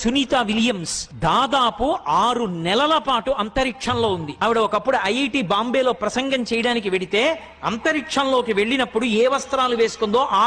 Sunitha Williams దాదాపు 6 నెలల పాటు అంతరిక్షంలో ఉంది. ఆవిడ ఒకప్పుడు ఐఐటి బాంబేలో ప్రసంగం చేయడానికి వెడితే అంతరిక్షంలోకి వెళ్ళినప్పుడు ఏ వస్త్రాలు వేసుకుందో ఆ